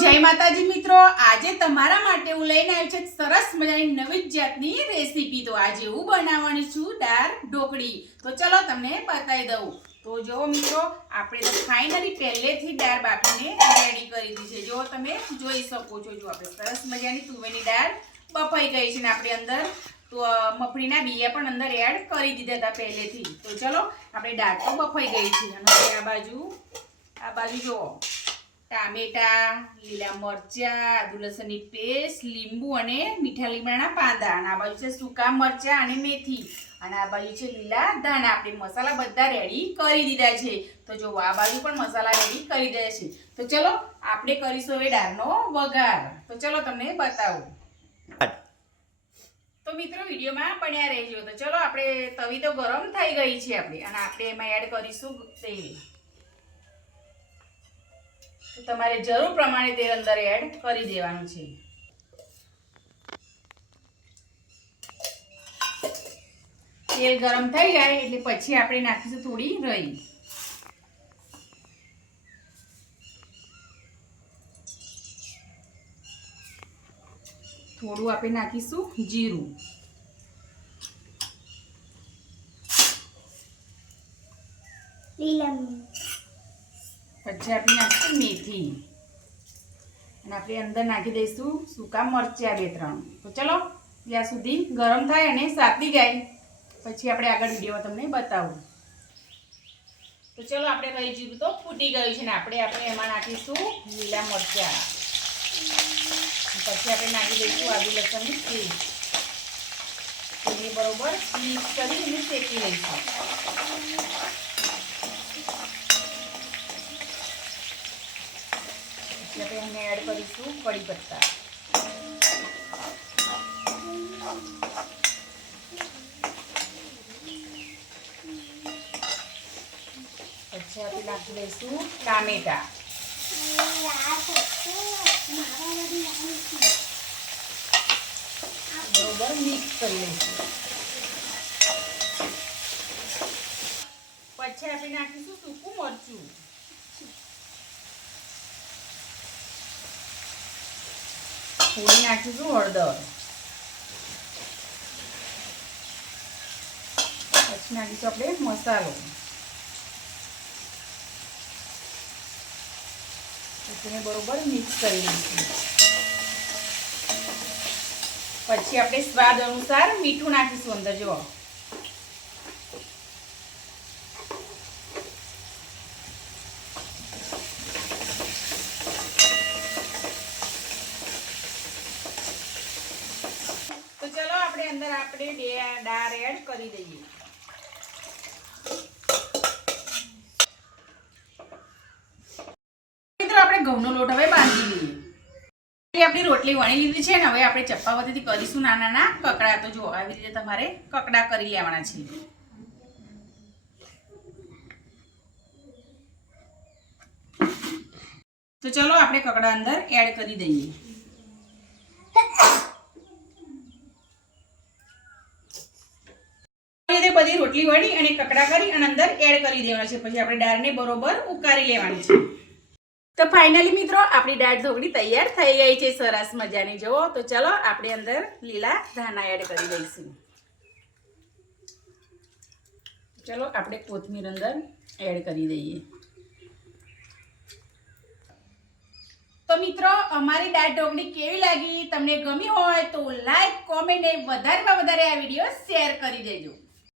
જય માતાજી મિત્રો, આજે તમારા માટે હું લઈને આવી છું સરસ મજાની નવી જાતની રેસીપી। તો આજે હું બનાવવાની છું દાળ ઢોકળી। તો ચલો તમને બતાવી દઉં। તો જો મિત્રો, આપણે તો ફાઇનલી પહેલેથી દાળ બાફીને રેડી કરી દીધી છે। જો તમે જોઈ શકો છો, જો આપણે સરસ મજાની તુવેરની દાળ બફાઈ ગઈ છે ને આપણે અંદર તો મફળીના બીયા પણ અંદર એડ કરી દીધા હતા પહેલેથી। તો ચલો, આપણે દાળ તો બફાઈ ગઈ છે અને આ બાજુ જો ટામેટા, લીલા મરચા, આદુ લસણની પેસ્ટ, લીંબુ અને મીઠા લીમડાના પાંદા, અને આ બાજુ છે સૂકા મરચા અને મેથી, અને આ બાજુ છે લીલા ધાણા। આપણે મસાલા બધા રેડી કરી દીધા છે। તો જો આ બાજુ પણ મસાલા રેડી કરી દીધા છે। તો ચલો આપણે કરીશું હવે દાળનો વઘાર। તો ચલો તમને બતાવું। તો મિત્રો, વિડીયોમાં બન્યા રહેજો। તો ચલો, આપણે તવી તો ગરમ થઈ ગઈ છે આપણે, અને આપણે એમાં એડ કરીશું તેલ। તો તમારે જરૂર પ્રમાણે તેલ અંદર એડ કરી દેવાનું છે। તેલ ગરમ થઈ જાય એટલે પછી આપણે નાખીશું થોડી રાઈ। થોડું આપણે નાખીશું જીરું, પછી આપણે નાખીશું મેથી, અને આપણે અંદર નાખી દઈશું સૂકા મરચા 2-3। તો ચલો, ત્યાં સુધી ગરમ થાય અને સાતી જાય પછી આપણે આગળ વિડીયોમાં તમને બતાવું। તો ચલો, આપણે કહી જીરું તો ફૂટી ગયું છે ને આપણે એમાં નાખીશું લીલા મરચા, પછી આપણે નાખી દઈશું આદુ લસણની પેસ્ટ। એને બરોબર મિક્સ કરી અને શેકી લઈશું। આપણે એને એડ કરીશું કડી પત્તા, પછી આપણે નાખી દઈશું ટામેટા, બરોબર મિક્સ કરી લઈશું। પછી આપણે નાખીશું સૂકું મરચું, થોડી નાખીશું હળદર, પછી નાખીશું આપણે મસાલો, તેને બરોબર મિક્સ કરી લઈશું। પછી આપણે સ્વાદ અનુસાર મીઠું નાખીશું અંદર। જો તો ચલો, આપણે અંદર દાળ એડ કરી દઈએ। મિત્રો, આપણે ઘઉંનો લોટ હવે બાંધી લઈએ। આપણી રોટલી વણી લીધી છે ને, હવે આપણે ચપ્પાવતીથી કરીશું નાના નાના કકડા। તો જો આવી રીતે તમારે કકડા કરી લેવાના છે। તો ચલો, આપણે કકડા અંદર એડ કરી દઈએ। બધી રોટલી વળી અને કકડા કરી અને અંદર એડ કરી દેવાના છે। પછી આપણે દાળને બરોબર ઉકાળી લેવાની છે। તો ફાઇનલી મિત્રો, આપણી દાળ ઢોકળી તૈયાર થઈ ગઈ છે સરસ મજાની। જુઓ, તો ચલો આપણે અંદર લીલા ધાણા એડ કરી દઈશું। ચલો, આપણે કોથમીર અંદર એડ કરી દઈએ। તો મિત્રો, અમારી દાળ ઢોકળી કેવી લાગી? તમને ગમી હોય તો લાઈક, કોમેન્ટ અને વધારેમાં વધારે આ વિડીયો શેર કરી દેજો।